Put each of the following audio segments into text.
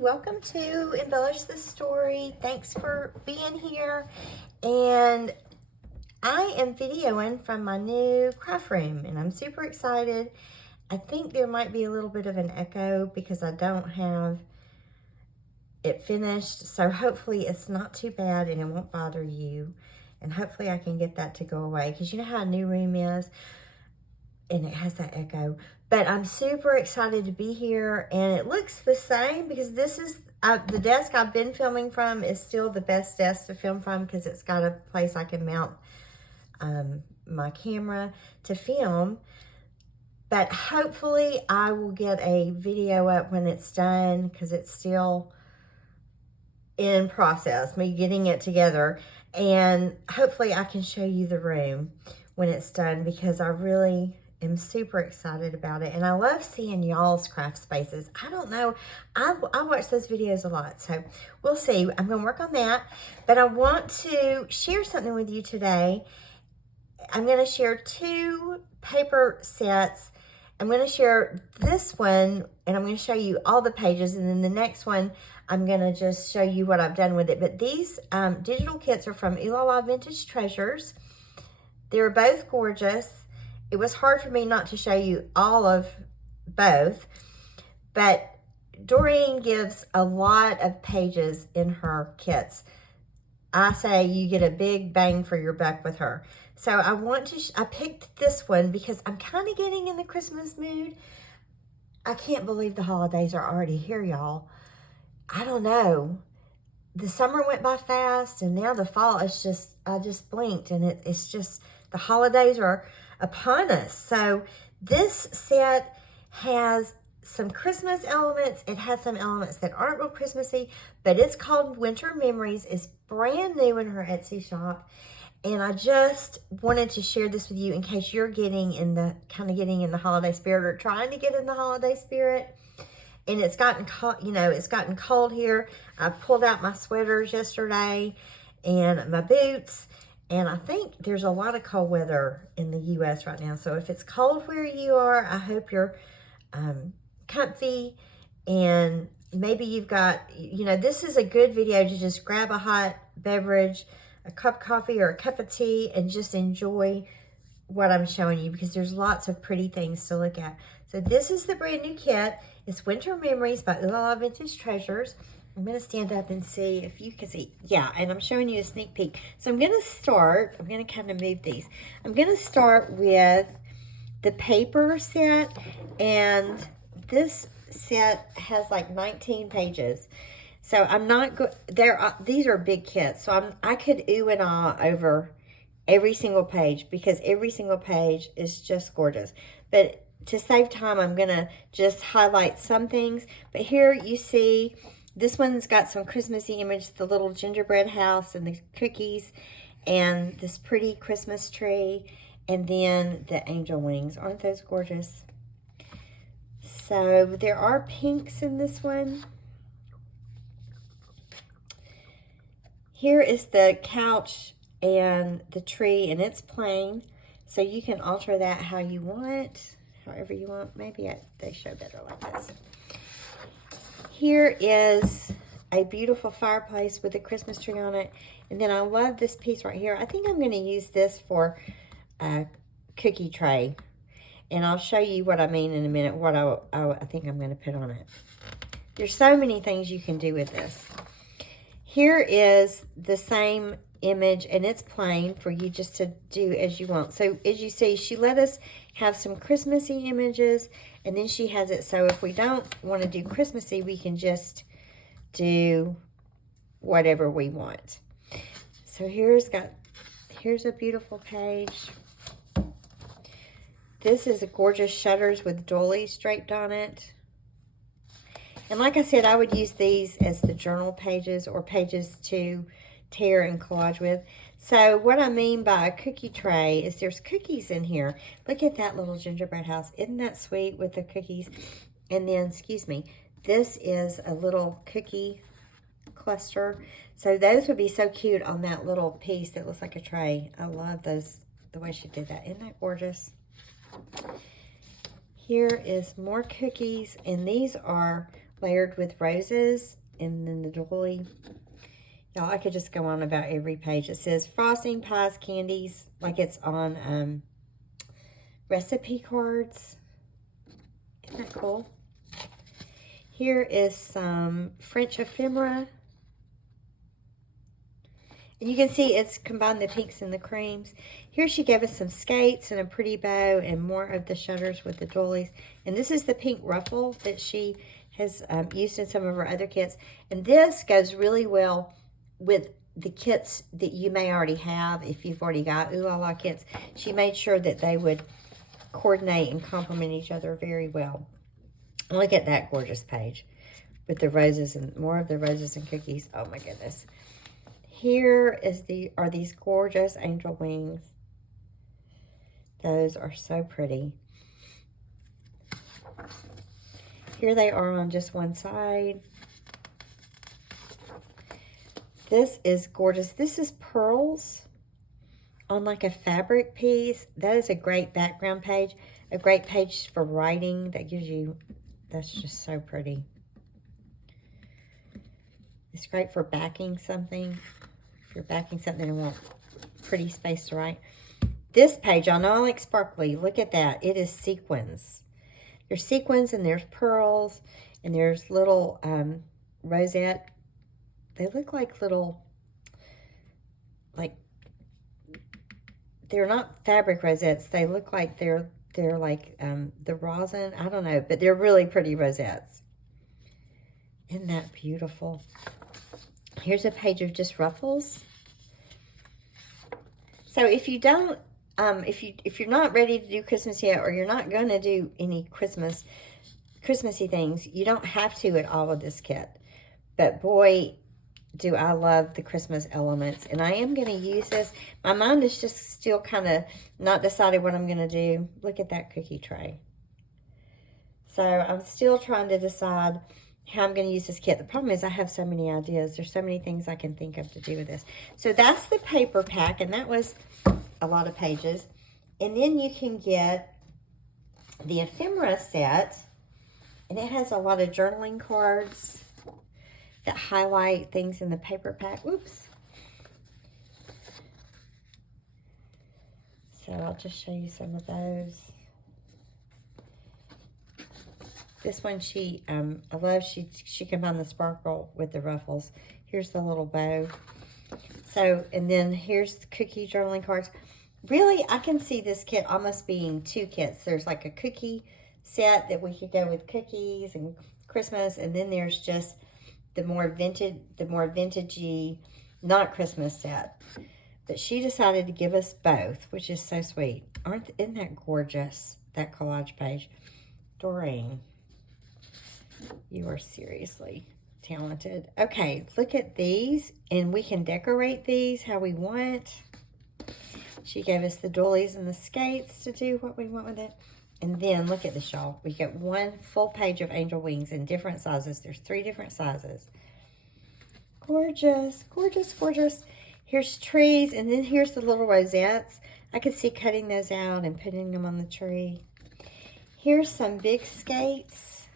Welcome to Embellish the Story. Thanks for being here. And I am videoing from my new craft room and I'm super excited. I think there might be a little bit of an echo because I don't have it finished. So hopefully it's not too bad and it won't bother you. And hopefully I can get that to go away because you know how a new room is and it has that echo. But I'm super excited to be here, and it looks the same because this is the desk I've been filming from is still the best desk to film from because it's got a place I can mount my camera to film. But hopefully I will get a video up when it's done because it's still in process, me getting it together. And hopefully I can show you the room when it's done because I really am super excited about it. And I love seeing y'all's craft spaces. I don't know, I watch those videos a lot, so we'll see. I'm gonna work on that, but I want to share something with you today. I'm gonna share two paper sets. I'm gonna share this one and I'm gonna show you all the pages, and then the next one I'm gonna just show you what I've done with it. But these digital kits are from Oohlala Vintage Treasures. They're both gorgeous. It was hard for me not to show you all of both, but Doreen gives a lot of pages in her kits. I say you get a big bang for your buck with her. So I picked this one because I'm kind of getting in the Christmas mood. I can't believe the holidays are already here, y'all. I don't know. The summer went by fast and now the fall is just, I just blinked and it's just, the holidays are upon us. So this set has some Christmas elements. It has some elements that aren't real Christmassy, but it's called Winter Memories. It's brand new in her Etsy shop. And I just wanted to share this with you in case you're getting in the holiday spirit or trying to get in the holiday spirit. And it's gotten cold, it's gotten cold here. I pulled out my sweaters yesterday and my boots. And I think there's a lot of cold weather in the U.S. right now. So if it's cold where you are, I hope you're comfy. And maybe you've got, this is a good video to just grab a hot beverage, a cup of coffee or a cup of tea, and just enjoy what I'm showing you because there's lots of pretty things to look at. So this is the brand new kit. It's Winter Memories by Oohlala Vintage Treasures. I'm going to stand up and see if you can see. Yeah, and I'm showing you a sneak peek. So I'm going to kind of move these. I'm going to start with the paper set, and this set has like 19 pages. So I'm not good. These are big kits, so I could ooh and ah over every single page because every single page is just gorgeous. But to save time, I'm going to just highlight some things. But here you see, this one's got some Christmassy image, the little gingerbread house and the cookies and this pretty Christmas tree and then the angel wings. Aren't those gorgeous? So there are pinks in this one. Here is the couch and the tree, and it's plain. So you can alter that how you want, however you want. Maybe they show better like this. Here is a beautiful fireplace with a Christmas tree on it. And then I love this piece right here. I think I'm going to use this for a cookie tray. And I'll show you what I mean in a minute, what I think I'm going to put on it. There's so many things you can do with this. Here is the same image, and it's plain for you just to do as you want. So as you see, she let us have some Christmassy images, and then she has it so if we don't want to do Christmassy, we can just do whatever we want. So here's a beautiful page. This is a gorgeous shutters with doilies draped on it. And like I said, I would use these as the journal pages or pages to tear and collage with. So what I mean by a cookie tray is there's cookies in here. Look at that little gingerbread house. Isn't that sweet with the cookies? And then, excuse me, this is a little cookie cluster. So those would be so cute on that little piece that looks like a tray. I love those, the way she did that. Isn't that gorgeous? Here is more cookies, and these are layered with roses. And then the doily. Y'all, I could just go on about every page. It says frosting, pies, candies, like it's on recipe cards. Isn't that cool? Here is some French ephemera. And you can see it's combined the pinks and the creams. Here she gave us some skates and a pretty bow and more of the shutters with the doilies. And this is the pink ruffle that she has used in some of her other kits. And this goes really well with the kits that you may already have if you've already got Oohlala kits. She made sure that they would coordinate and complement each other very well. Look at that gorgeous page with the roses and more of the roses and cookies. Oh my goodness. Here are these gorgeous angel wings. Those are so pretty. Here they are on just one side. This is gorgeous. This is pearls on like a fabric piece. That is a great background page. A great page for writing that gives you, that's just so pretty. It's great for backing something. If you're backing something and want pretty space to write. This page, I know I like sparkly. Look at that. It is sequins. There's sequins and there's pearls and there's little rosette. They look like little, like, they're not fabric rosettes. They look like they're like the rosin. I don't know, but they're really pretty rosettes. Isn't that beautiful? Here's a page of just ruffles. So if you don't, if you're not ready to do Christmas yet, or you're not going to do any Christmassy things, you don't have to at all of this kit. But boy, do I love the Christmas elements. And I am going to use this. My mind is just still kind of not decided what I'm going to do. Look at that cookie tray. So I'm still trying to decide how I'm going to use this kit. The problem is I have so many ideas. There's so many things I can think of to do with this. So that's the paper pack, and that was a lot of pages. And then you can get the ephemera set, and it has a lot of journaling cards that highlight things in the paper pack. Oops. So I'll just show you some of those. This one I love, she combined the sparkle with the ruffles. Here's the little bow. So, and then here's the cookie journaling cards. Really, I can see this kit almost being two kits. There's like a cookie set that we could go with cookies and Christmas, and then there's just the more vintagey, not Christmas set. But she decided to give us both, which is so sweet. Isn't that gorgeous, that collage page? Doreen, you are seriously talented. Okay, look at these, and we can decorate these how we want. She gave us the doilies and the skates to do what we want with it. And then, look at this, y'all. We get one full page of angel wings in different sizes. There's 3 different sizes. Gorgeous, gorgeous, gorgeous. Here's trees, and then here's the little rosettes. I could see cutting those out and putting them on the tree. Here's some big skates.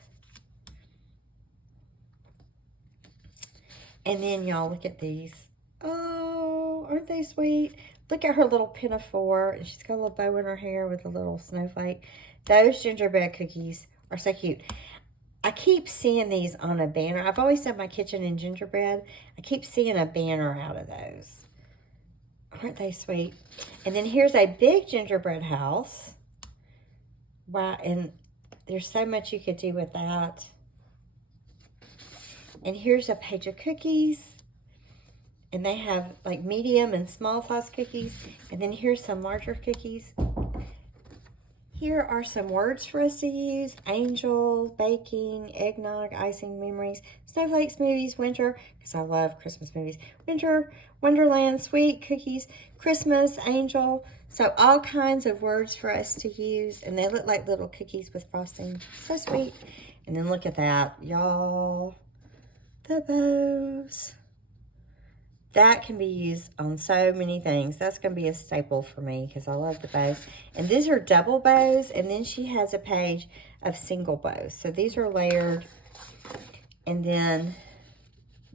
And then, y'all, look at these. Oh, aren't they sweet? Look at her little pinafore. And she's got a little bow in her hair with a little snowflake. Those gingerbread cookies are so cute. I keep seeing these on a banner. I've always done my kitchen in gingerbread. I keep seeing a banner out of those. Aren't they sweet? And then here's a big gingerbread house. Wow, and there's so much you could do with that. And here's a page of cookies. And they have like medium and small size cookies. And then here's some larger cookies. Here are some words for us to use. Angel, baking, eggnog, icing, memories, snowflakes, movies, winter, because I love Christmas movies. Winter, wonderland, sweet, cookies, Christmas, angel. So all kinds of words for us to use. And they look like little cookies with frosting. So sweet. And then look at that, y'all. The bows. That can be used on so many things. That's going to be a staple for me because I love the bows. And these are double bows, and then she has a page of single bows. So these are layered. And then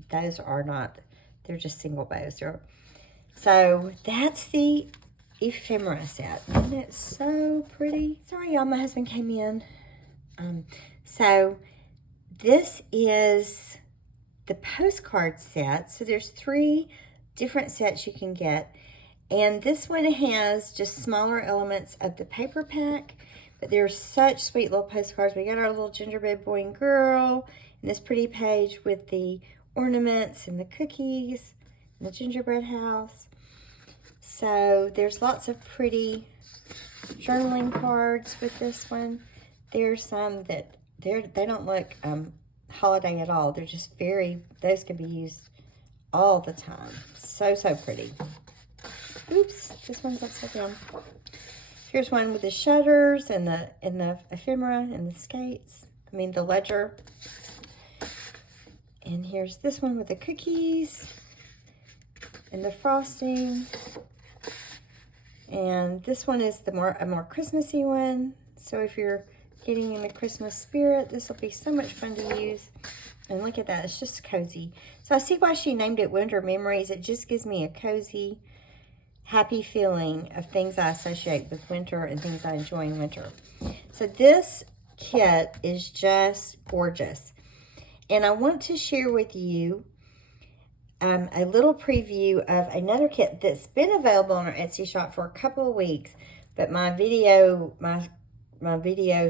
those are not, they're just single bows. So that's the ephemera set. Isn't it so pretty? Sorry, y'all, my husband came in. So this is the postcard set. So there's 3 different sets you can get. And this one has just smaller elements of the paper pack. But they're such sweet little postcards. We got our little gingerbread boy and girl. And this pretty page with the ornaments and the cookies and the gingerbread house. So there's lots of pretty journaling cards with this one. There's some that they don't look holiday at all. They're just those can be used all the time. So pretty. Oops, this one's upside down. Here's one with the shutters and the ephemera and the skates. I mean the ledger. And here's this one with the cookies and the frosting. And this one is a more Christmassy one. So if you're getting in the Christmas spirit, this will be so much fun to use. And look at that, it's just cozy. So I see why she named it Winter Memories. It just gives me a cozy, happy feeling of things I associate with winter and things I enjoy in winter. So this kit is just gorgeous. And I want to share with you a little preview of another kit that's been available on our Etsy shop for a couple of weeks, but my video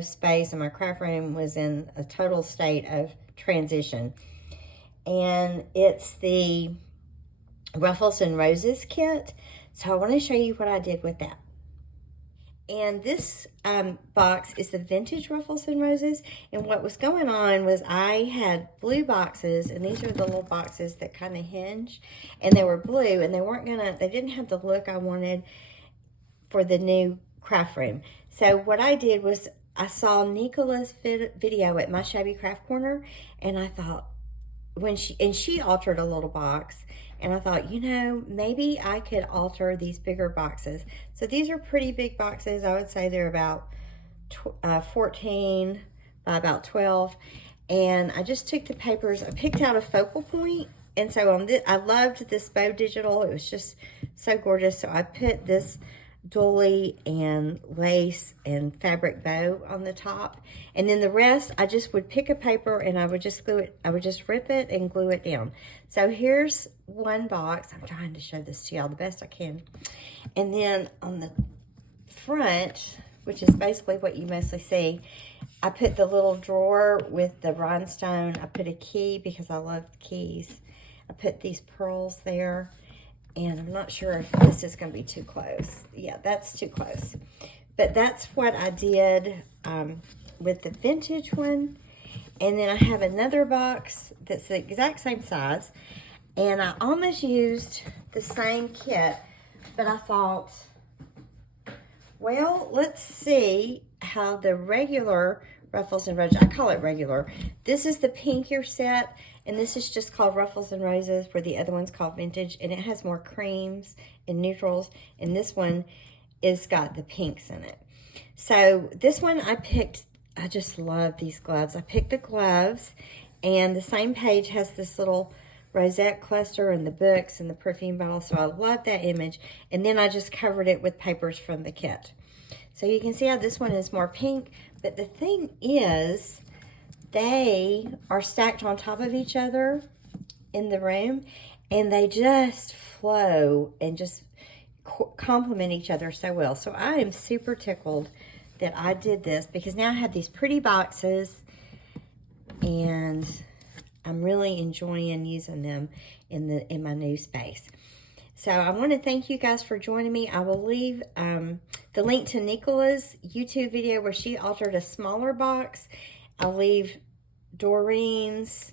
space and my craft room was in a total state of transition. And it's the Ruffles and Roses kit. So I want to show you what I did with that. And this box is the vintage Ruffles and Roses. And what was going on was I had blue boxes, and these are the little boxes that kind of hinge, and they were blue, and they didn't have the look I wanted for the new craft room. So what I did was I saw Nicola's video at My Shabby Craft Corner, and I thought, she altered a little box, and I thought, maybe I could alter these bigger boxes. So these are pretty big boxes. I would say they're about 14 by about 12. And I just took the papers, I picked out a focal point. And so on this, I loved this bow digital. It was just so gorgeous. So I put this dolly and lace and fabric bow on the top, and then the rest I just would pick a paper and I would just glue it. I would just rip it and glue it down. So here's one box. I'm trying to show this to y'all the best I can. And then on the front, which is basically what you mostly see, I put the little drawer with the rhinestone. I put a key because I love keys. I put these pearls there. And I'm not sure if this is going to be too close. Yeah, that's too close. But that's what I did with the vintage one. And then I have another box that's the exact same size. And I almost used the same kit. But I thought, well, let's see how the regular Ruffles and Roses, I call it regular. This is the pinkier set. And this is just called Ruffles and Roses, where the other one's called Vintage. And it has more creams and neutrals. And this one is got the pinks in it. So this one I picked, I just love these gloves. I picked the gloves. And the same page has this little rosette cluster and the books and the perfume bottle. So I love that image. And then I just covered it with papers from the kit. So you can see how this one is more pink. But the thing is, they are stacked on top of each other in the room, and they just flow and just complement each other so well. So I am super tickled that I did this, because now I have these pretty boxes and I'm really enjoying using them in my new space. So I want to thank you guys for joining me. I will leave the link to Nicola's YouTube video where she altered a smaller box. I'll leave Doreen's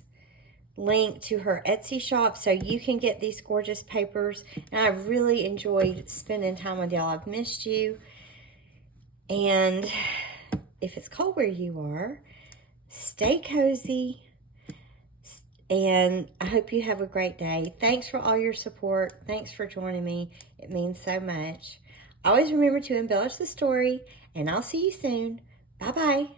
link to her Etsy shop so you can get these gorgeous papers. And I really enjoyed spending time with y'all. I've missed you. And if it's cold where you are, stay cozy. And I hope you have a great day. Thanks for all your support. Thanks for joining me. It means so much. Always remember to embellish the story, and I'll see you soon. Bye-bye.